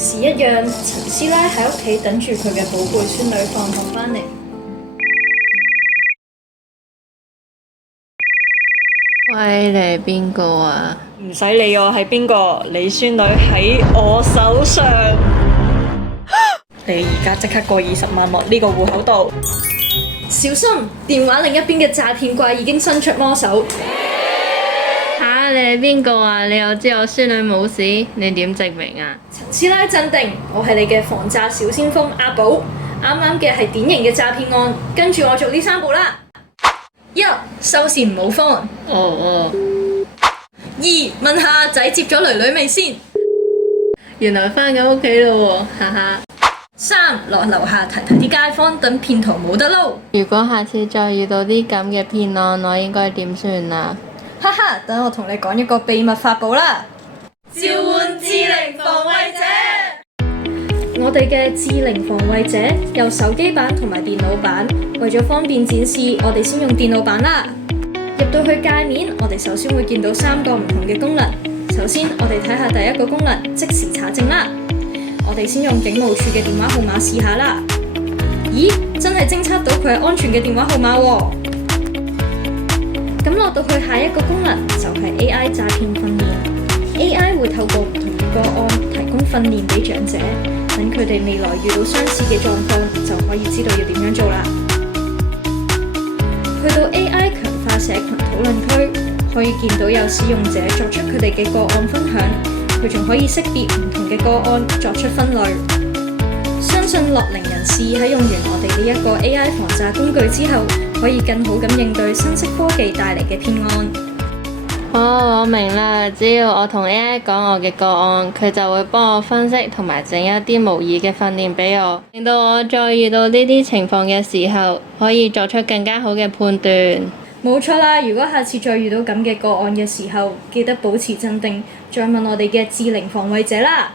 時一樣，陳師奶喺屋企等住佢嘅寶貝孫女放學返嚟。喂，你係邊個啊？唔使理我係邊個，你孫女喺我手上。你而家即刻過20萬落呢個戶口度。小心，電話另一邊嘅詐騙怪已經伸出魔手。吓，你係邊個啊？你又知我孫女冇事，你點證明啊？陳師奶鎮定，我係你嘅防詐小先鋒阿寶。啱啱嘅係典型嘅詐騙案，跟住我做呢3步啦。1. 收線唔好慌。哦。 2. 問下阿仔接咗囡囡未先。原來返緊屋企咯喎，哈哈。 3. 落樓下提提啲街坊，等騙徒冇得撈。如果下次再遇到啲咁嘅騙案，我應該點算啊？哈哈，等我同你講一個秘密法寶啦！召喚智靈防衛者。我哋嘅智靈防衛者有手機版同埋電腦版，為咗方便展示，我哋先用電腦版啦。入到去界面，我哋首先會見到3個唔同嘅功能。首先，我哋睇下第一個功能，即時查證啦。我哋先用警務處嘅電話號碼試下啦。咦，真係偵測到佢係安全嘅電話號碼喎。咁落到去下一個功能就係 AI 詐騙訓練。AI 會透過唔同嘅個案提供訓練俾長者，等佢哋未來遇到相似嘅狀況就可以知道要點樣做啦。去到 AI 強化社群討論區，可以見到有使用者作出佢哋嘅個案分享，佢仲可以識別唔同嘅個案作出分類。相信樂齡人士喺用完我哋呢一個 AI 防詐工具之後，可以更好咁應對新式科技帶嚟嘅騙案。哦，我明啦，只要我同 AI 講我嘅個案，佢就會幫我分析同埋整一啲模擬嘅訓練俾我，令到我再遇到呢啲情況嘅時候，可以作出更加好嘅判斷。冇錯啦，如果下次再遇到咁嘅個案嘅時候，記得保持鎮定，再問我哋嘅智靈防衛者啦。